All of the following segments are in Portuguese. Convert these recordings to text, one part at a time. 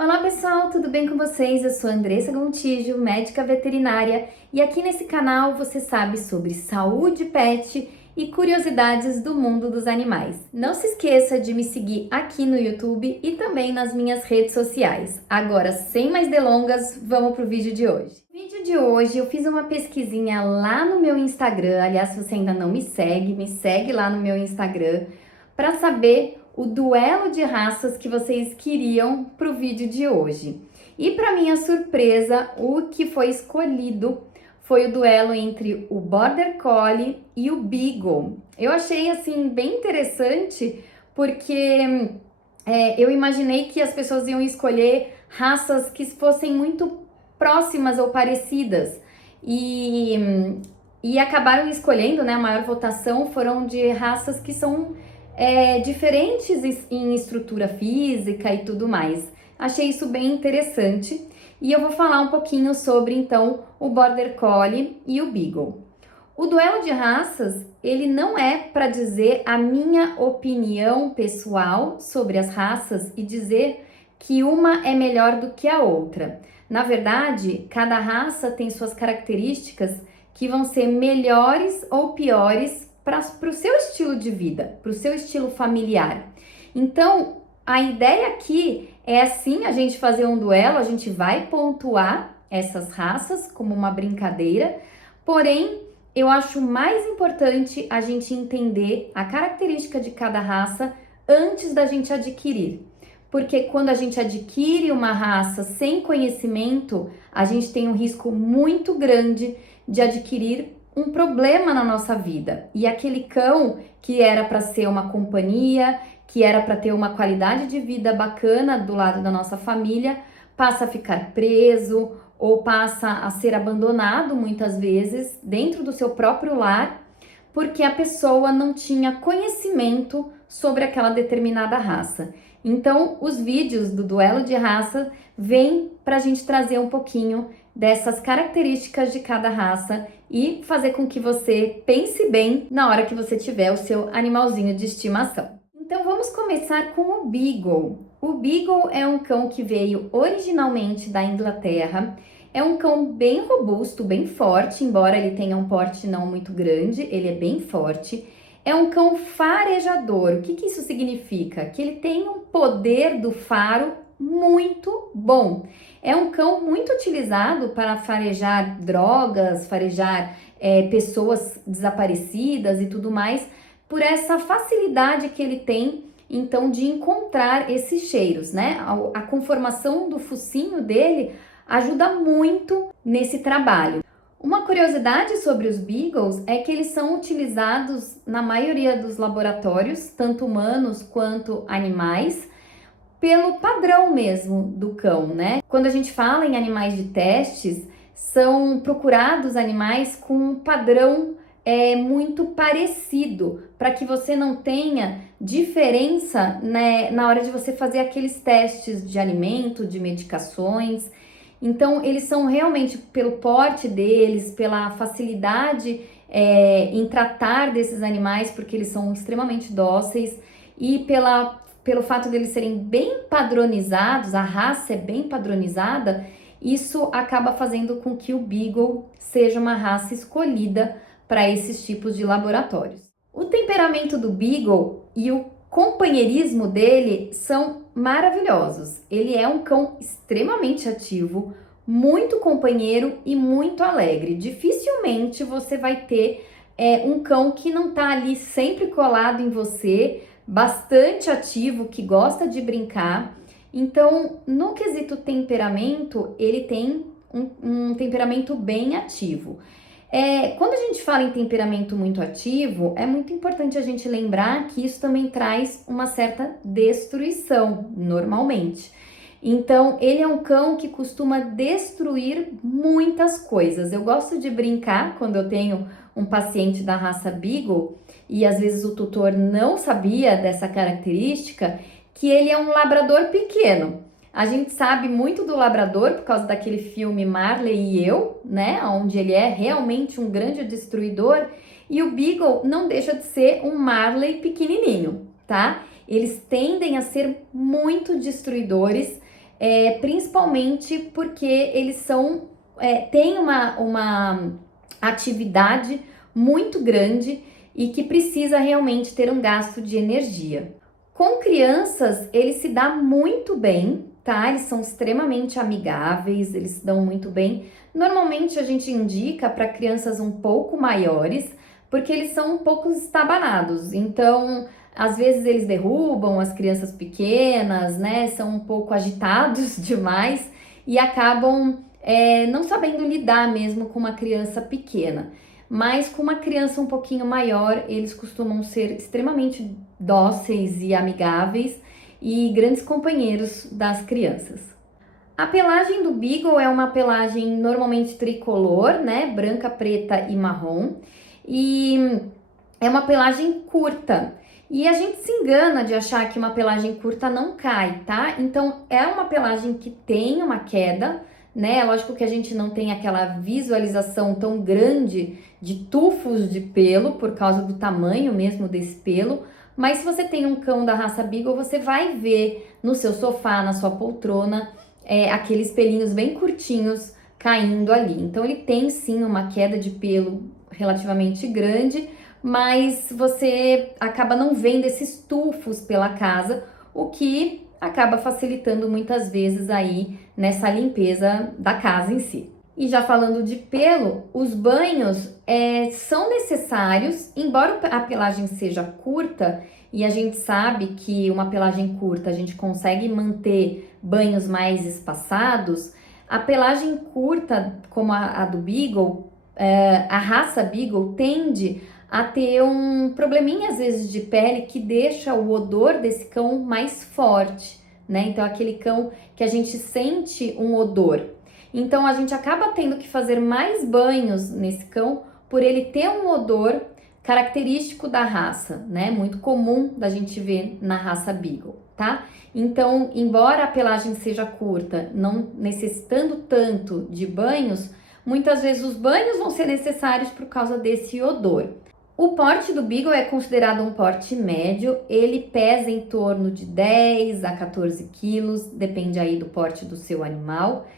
Olá pessoal, tudo bem com vocês? Eu sou Andressa Gontijo, médica veterinária, e aqui nesse canal você sabe sobre saúde pet e curiosidades do mundo dos animais. Não se esqueça de me seguir aqui no YouTube e também nas minhas redes sociais. Agora, sem mais delongas, vamos pro vídeo de hoje. No vídeo de hoje eu fiz uma pesquisinha lá no meu Instagram, aliás, se você ainda não me segue lá no meu Instagram, para saber o duelo de raças que vocês queriam para o vídeo de hoje. E para minha surpresa, o que foi escolhido foi o duelo entre o Border Collie e o Beagle. Eu achei assim bem interessante porque eu imaginei que as pessoas iam escolher raças que fossem muito próximas ou parecidas e acabaram escolhendo, né? A maior votação foram de raças que são diferentes em estrutura física e tudo mais. Achei isso bem interessante e eu vou falar um pouquinho sobre então o Border Collie e o Beagle. O duelo de raças, ele não é para dizer a minha opinião pessoal sobre as raças e dizer que uma é melhor do que a outra. Na verdade, cada raça tem suas características que vão ser melhores ou piores para o seu estilo de vida, para o seu estilo familiar. Então, a ideia aqui é assim, a gente fazer um duelo, a gente vai pontuar essas raças como uma brincadeira, porém, eu acho mais importante a gente entender a característica de cada raça antes da gente adquirir. Porque quando a gente adquire uma raça sem conhecimento, a gente tem um risco muito grande de adquirir um problema na nossa vida. E aquele cão que era para ser uma companhia, que era para ter uma qualidade de vida bacana do lado da nossa família, passa a ficar preso ou passa a ser abandonado muitas vezes dentro do seu próprio lar, porque a pessoa não tinha conhecimento sobre aquela determinada raça. Então, os vídeos do duelo de raça vêm para a gente trazer um pouquinho dessas características de cada raça e fazer com que você pense bem na hora que você tiver o seu animalzinho de estimação. Então vamos começar com o Beagle. O Beagle é um cão que veio originalmente da Inglaterra. É um cão bem robusto, bem forte, embora ele tenha um porte não muito grande, ele é bem forte. É um cão farejador. O que isso significa? Que ele tem um poder do faro muito bom. É um cão muito utilizado para farejar drogas, farejar pessoas desaparecidas e tudo mais, por essa facilidade que ele tem, então, de encontrar esses cheiros, né? A conformação do focinho dele ajuda muito nesse trabalho. Uma curiosidade sobre os Beagles é que eles são utilizados na maioria dos laboratórios, tanto humanos quanto animais, pelo padrão mesmo do cão, né? Quando a gente fala em animais de testes, são procurados animais com um padrão muito parecido, para que você não tenha diferença, né, na hora de você fazer aqueles testes de alimento, de medicações. Então, eles são realmente, pelo porte deles, pela facilidade em tratar desses animais, porque eles são extremamente dóceis, e pelo fato deles serem bem padronizados, a raça é bem padronizada, isso acaba fazendo com que o Beagle seja uma raça escolhida para esses tipos de laboratórios. O temperamento do Beagle e o companheirismo dele são maravilhosos. Ele é um cão extremamente ativo, muito companheiro e muito alegre. Dificilmente você vai ter um cão que não tá ali sempre colado em você, bastante ativo, que gosta de brincar. Então, no quesito temperamento, ele tem um temperamento bem ativo. Quando a gente fala em temperamento muito ativo, é muito importante a gente lembrar que isso também traz uma certa destruição, normalmente. Então, ele é um cão que costuma destruir muitas coisas. Eu gosto de brincar quando eu tenho um paciente da raça Beagle, e às vezes o tutor não sabia dessa característica, que ele é um labrador pequeno. A gente sabe muito do labrador por causa daquele filme Marley e Eu, né? Onde ele é realmente um grande destruidor. E o Beagle não deixa de ser um Marley pequenininho, tá? Eles tendem a ser muito destruidores. principalmente porque eles têm uma atividade muito grande e que precisa realmente ter um gasto de energia. Com crianças, ele se dá muito bem, tá? Eles são extremamente amigáveis, eles se dão muito bem. Normalmente a gente indica para crianças um pouco maiores, porque eles são um pouco estabanados. Então, às vezes eles derrubam as crianças pequenas, né? São um pouco agitados demais e acabam não sabendo lidar mesmo com uma criança pequena. Mas com uma criança um pouquinho maior, eles costumam ser extremamente dóceis e amigáveis e grandes companheiros das crianças. A pelagem do Beagle é uma pelagem normalmente tricolor, né? Branca, preta e marrom. E é uma pelagem curta. E a gente se engana de achar que uma pelagem curta não cai, tá? Então é uma pelagem que tem uma queda, né? Lógico que a gente não tem aquela visualização tão grande de tufos de pelo por causa do tamanho mesmo desse pelo, mas se você tem um cão da raça Beagle, você vai ver no seu sofá, na sua poltrona, aqueles pelinhos bem curtinhos caindo ali. Então ele tem sim uma queda de pelo relativamente grande, mas você acaba não vendo esses tufos pela casa, o que acaba facilitando muitas vezes aí nessa limpeza da casa em si. E já falando de pelo, os banhos são necessários, embora a pelagem seja curta, e a gente sabe que uma pelagem curta a gente consegue manter banhos mais espaçados, a pelagem curta, como a do Beagle, a raça Beagle tende a ter um probleminha às vezes de pele que deixa o odor desse cão mais forte, né? Então aquele cão que a gente sente um odor. Então a gente acaba tendo que fazer mais banhos nesse cão por ele ter um odor característico da raça, né? Muito comum da gente ver na raça Beagle, tá? Então, embora a pelagem seja curta, não necessitando tanto de banhos, muitas vezes os banhos vão ser necessários por causa desse odor. O porte do Beagle é considerado um porte médio, ele pesa em torno de 10 a 14 quilos, depende aí do porte do seu animal,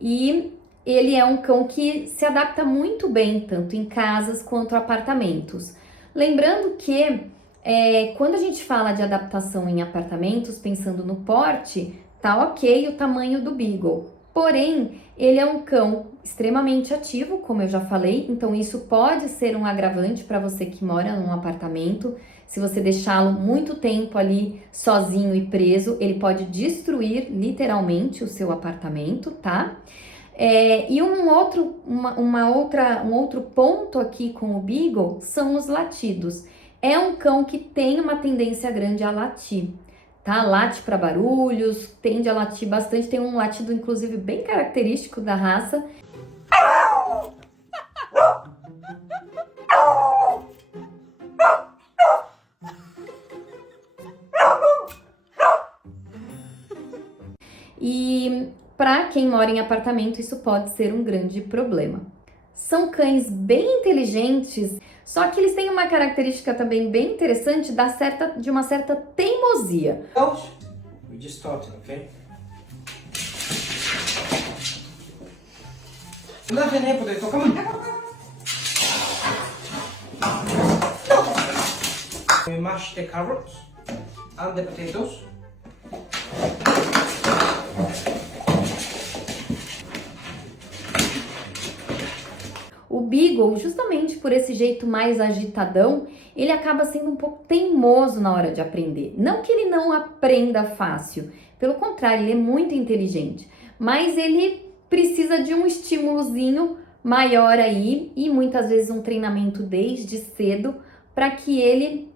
e ele é um cão que se adapta muito bem, tanto em casas quanto apartamentos. Lembrando que quando a gente fala de adaptação em apartamentos, pensando no porte, tá ok o tamanho do Beagle. Porém, ele é um cão extremamente ativo, como eu já falei, então isso pode ser um agravante para você que mora num apartamento. Se você deixá-lo muito tempo ali sozinho e preso, ele pode destruir literalmente o seu apartamento, tá? E um outro ponto aqui com o Beagle são os latidos. É um cão que tem uma tendência grande a latir, tá? Late para barulhos, tende a latir bastante, tem um latido inclusive bem característico da raça. E para quem mora em apartamento, isso pode ser um grande problema. São cães bem inteligentes, só que eles têm uma característica também bem interessante de uma certa teimosia. We just started, okay? Nothing here, potato. Come on. We mash the carrots and the potatoes. O Beagle, justamente por esse jeito mais agitadão, ele acaba sendo um pouco teimoso na hora de aprender. Não que ele não aprenda fácil, pelo contrário, ele é muito inteligente, mas ele precisa de um estímulozinho maior aí e muitas vezes um treinamento desde cedo para que ele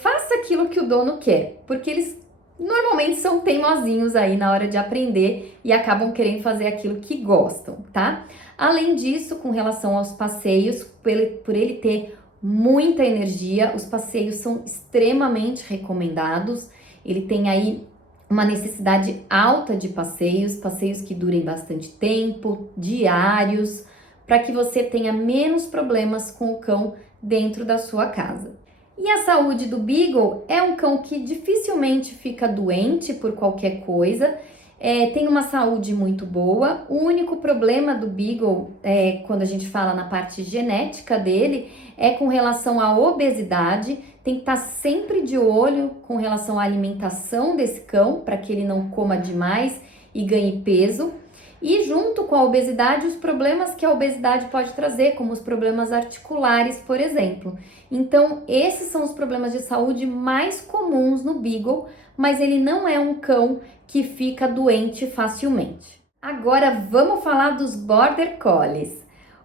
faça aquilo que o dono quer, porque eles normalmente são teimosinhos aí na hora de aprender e acabam querendo fazer aquilo que gostam, tá? Além disso, com relação aos passeios, por ele ter muita energia, os passeios são extremamente recomendados. Ele tem aí uma necessidade alta de passeios que durem bastante tempo, diários, para que você tenha menos problemas com o cão dentro da sua casa. E a saúde do Beagle é um cão que dificilmente fica doente por qualquer coisa. tem uma saúde muito boa. O único problema do Beagle, quando a gente fala na parte genética dele, é com relação à obesidade. Tem que estar sempre de olho com relação à alimentação desse cão, para que ele não coma demais e ganhe peso. E junto com a obesidade, os problemas que a obesidade pode trazer, como os problemas articulares, por exemplo. Então, esses são os problemas de saúde mais comuns no Beagle, mas ele não é um cão que fica doente facilmente. Agora, vamos falar dos Border Collies.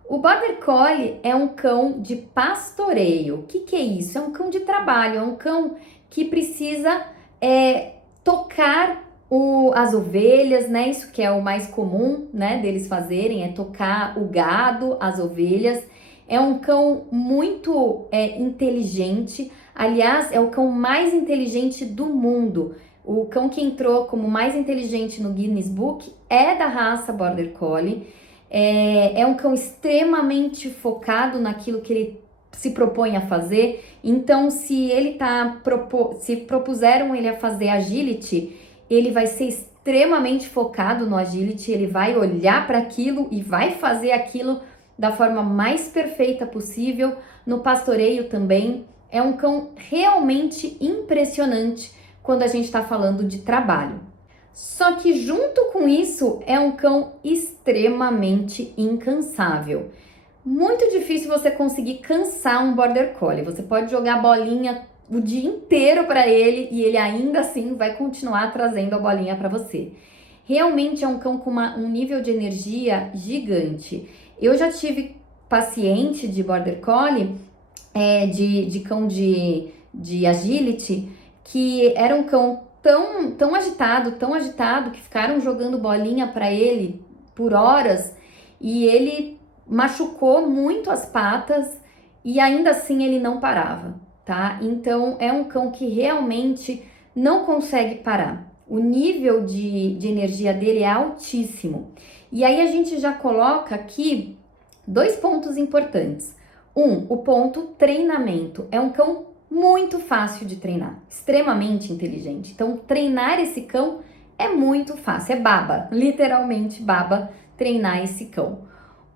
O Border Collie é um cão de pastoreio. O que é isso? É um cão de trabalho, é um cão que precisa tocar as ovelhas, né? Isso que é o mais comum, né, deles fazerem, é tocar o gado, as ovelhas. É um cão muito inteligente. Aliás, é o cão mais inteligente do mundo. O cão que entrou como mais inteligente no Guinness Book é da raça Border Collie. É um cão extremamente focado naquilo que ele se propõe a fazer. Então, se propuseram ele a fazer agility, ele vai ser extremamente focado no agility, ele vai olhar para aquilo e vai fazer aquilo da forma mais perfeita possível. No pastoreio também, é um cão realmente impressionante quando a gente está falando de trabalho. Só que junto com isso, é um cão extremamente incansável. Muito difícil você conseguir cansar um Border Collie. Você pode jogar bolinha o dia inteiro para ele e ele ainda assim vai continuar trazendo a bolinha para você. Realmente é um cão com um nível de energia gigante. Eu já tive paciente de Border Collie, de cão de agility, que era um cão tão agitado, que ficaram jogando bolinha para ele por horas e ele machucou muito as patas e ainda assim ele não parava, tá? Então é um cão que realmente não consegue parar. O nível de energia dele é altíssimo. E aí a gente já coloca aqui 2 pontos importantes. O ponto treinamento. É um cão muito fácil de treinar, extremamente inteligente. Então, treinar esse cão é muito fácil, é baba, literalmente baba treinar esse cão.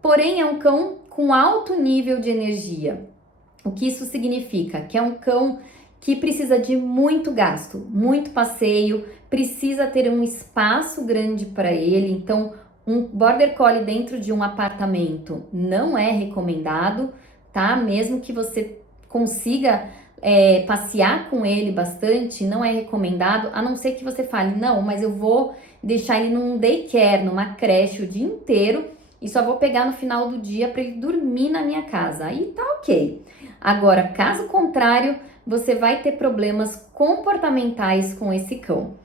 Porém, é um cão com alto nível de energia. O que isso significa? Que é um cão que precisa de muito gasto, muito passeio, precisa ter um espaço grande para ele. Então, um Border Collie dentro de um apartamento não é recomendado, tá? Mesmo que você consiga passear com ele bastante, não é recomendado, a não ser que você fale, não, mas eu vou deixar ele num daycare, numa creche o dia inteiro e só vou pegar no final do dia para ele dormir na minha casa. Aí tá ok. Agora, caso contrário, você vai ter problemas comportamentais com esse cão.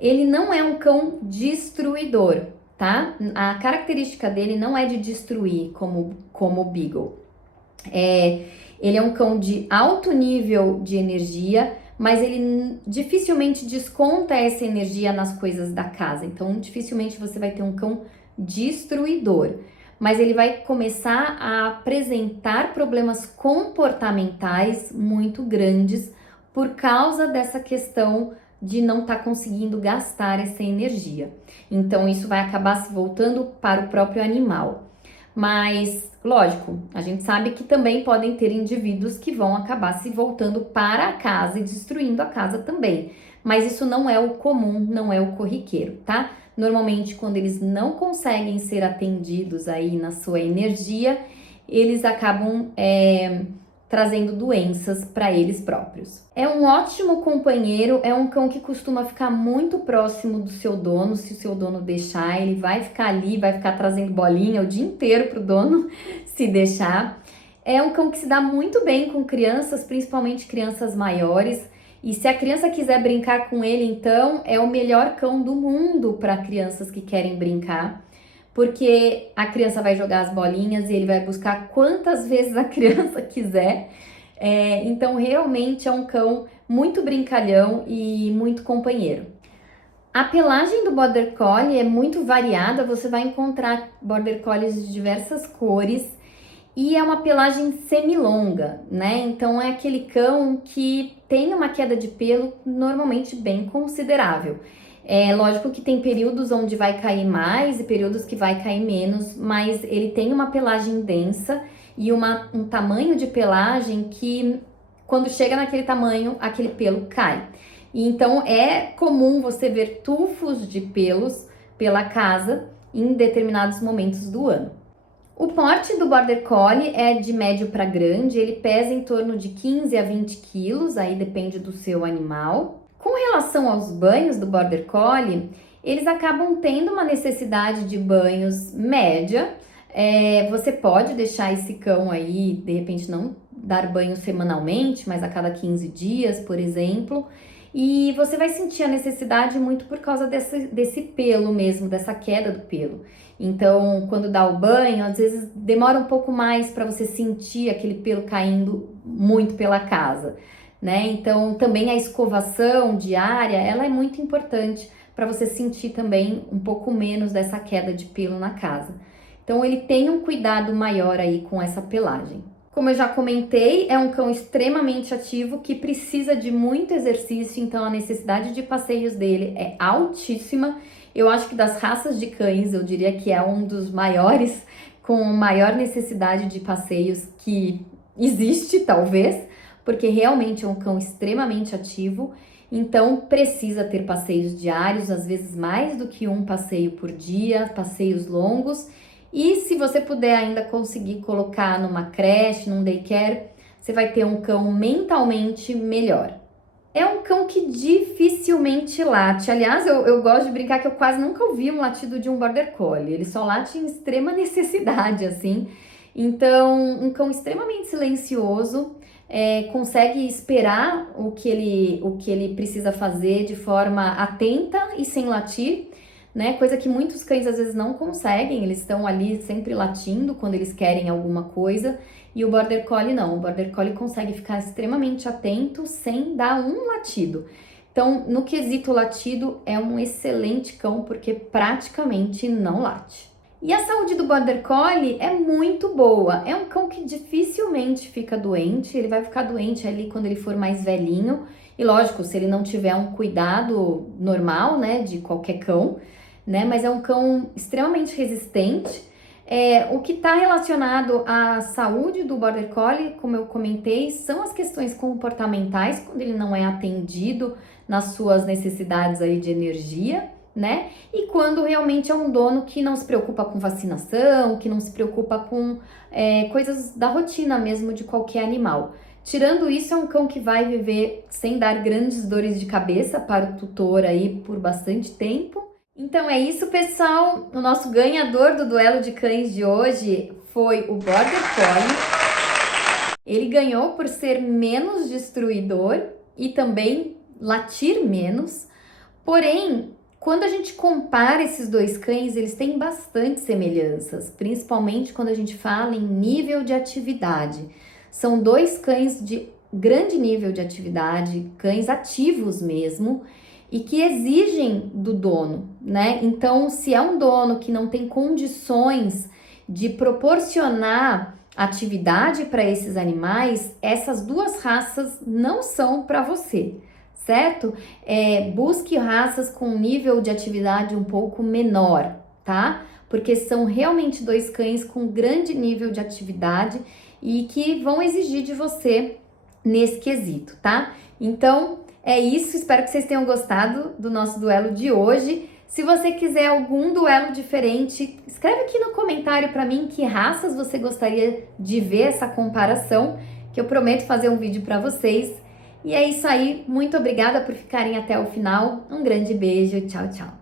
Ele não é um cão destruidor, tá? A característica dele não é de destruir como o Beagle. Ele é um cão de alto nível de energia, mas ele dificilmente desconta essa energia nas coisas da casa. Então, dificilmente você vai ter um cão destruidor. Mas ele vai começar a apresentar problemas comportamentais muito grandes por causa dessa questão de não estar conseguindo gastar essa energia. Então, isso vai acabar se voltando para o próprio animal. Mas, lógico, a gente sabe que também podem ter indivíduos que vão acabar se voltando para a casa e destruindo a casa também. Mas isso não é o comum, não é o corriqueiro, tá? Normalmente, quando eles não conseguem ser atendidos aí na sua energia, eles acabam trazendo doenças para eles próprios. É um ótimo companheiro, é um cão que costuma ficar muito próximo do seu dono. Se o seu dono deixar, ele vai ficar ali, vai ficar trazendo bolinha o dia inteiro pro dono, se deixar. É um cão que se dá muito bem com crianças, principalmente crianças maiores. E se a criança quiser brincar com ele, então é o melhor cão do mundo para crianças que querem brincar. Porque a criança vai jogar as bolinhas e ele vai buscar quantas vezes a criança quiser. Então, realmente é um cão muito brincalhão e muito companheiro. A pelagem do Border Collie é muito variada, você vai encontrar Border Collies de diversas cores e é uma pelagem semilonga, né? Então, é aquele cão que tem uma queda de pelo normalmente bem considerável. É lógico que tem períodos onde vai cair mais e períodos que vai cair menos, mas ele tem uma pelagem densa e um tamanho de pelagem que, quando chega naquele tamanho, aquele pelo cai. E então é comum você ver tufos de pelos pela casa em determinados momentos do ano. O porte do Border Collie é de médio para grande, ele pesa em torno de 15 a 20 quilos, aí depende do seu animal. Com relação aos banhos do Border Collie, eles acabam tendo uma necessidade de banhos média. Você pode deixar esse cão aí, de repente não dar banho semanalmente, mas a cada 15 dias, por exemplo. E você vai sentir a necessidade muito por causa desse pelo mesmo, dessa queda do pelo. Então, quando dá o banho, às vezes demora um pouco mais para você sentir aquele pelo caindo muito pela casa, né? Então, também a escovação diária, ela é muito importante para você sentir também um pouco menos dessa queda de pelo na casa. Então, ele tem um cuidado maior aí com essa pelagem. Como eu já comentei, é um cão extremamente ativo que precisa de muito exercício, então a necessidade de passeios dele é altíssima. Eu acho que das raças de cães, eu diria que é um dos maiores, com maior necessidade de passeios que existe, talvez, porque realmente é um cão extremamente ativo, então precisa ter passeios diários, às vezes mais do que um passeio por dia, passeios longos. E se você puder ainda conseguir colocar numa creche, num daycare, você vai ter um cão mentalmente melhor. É um cão que dificilmente late. Aliás, eu gosto de brincar que eu quase nunca ouvi um latido de um Border Collie. Ele só late em extrema necessidade, assim. Então, um cão extremamente silencioso, consegue esperar o que ele precisa fazer de forma atenta e sem latir, né? Coisa que muitos cães às vezes não conseguem, eles estão ali sempre latindo quando eles querem alguma coisa, e o Border Collie não, o Border Collie consegue ficar extremamente atento sem dar um latido. Então, no quesito latido, é um excelente cão porque praticamente não late. E a saúde do Border Collie é muito boa, é um cão que dificilmente fica doente, ele vai ficar doente ali quando ele for mais velhinho, e lógico, se ele não tiver um cuidado normal, né, de qualquer cão, né? Mas é um cão extremamente resistente. O que está relacionado à saúde do Border Collie, como eu comentei, são as questões comportamentais, quando ele não é atendido nas suas necessidades aí de energia, né? E quando realmente é um dono que não se preocupa com vacinação, que não se preocupa com coisas da rotina mesmo de qualquer animal. Tirando isso, é um cão que vai viver sem dar grandes dores de cabeça para o tutor aí por bastante tempo. Então é isso, pessoal. O nosso ganhador do duelo de cães de hoje foi o Border Collie. Ele ganhou por ser menos destruidor e também latir menos. Porém, quando a gente compara esses dois cães, eles têm bastante semelhanças, principalmente quando a gente fala em nível de atividade. São dois cães de grande nível de atividade, cães ativos mesmo, e que exigem do dono, né? Então, se é um dono que não tem condições de proporcionar atividade para esses animais, essas duas raças não são para você, certo? Busque raças com nível de atividade um pouco menor, tá? Porque são realmente dois cães com grande nível de atividade e que vão exigir de você nesse quesito, tá? Então, é isso, espero que vocês tenham gostado do nosso duelo de hoje. Se você quiser algum duelo diferente, escreve aqui no comentário para mim que raças você gostaria de ver essa comparação, que eu prometo fazer um vídeo para vocês. E é isso aí, muito obrigada por ficarem até o final. Um grande beijo, tchau, tchau.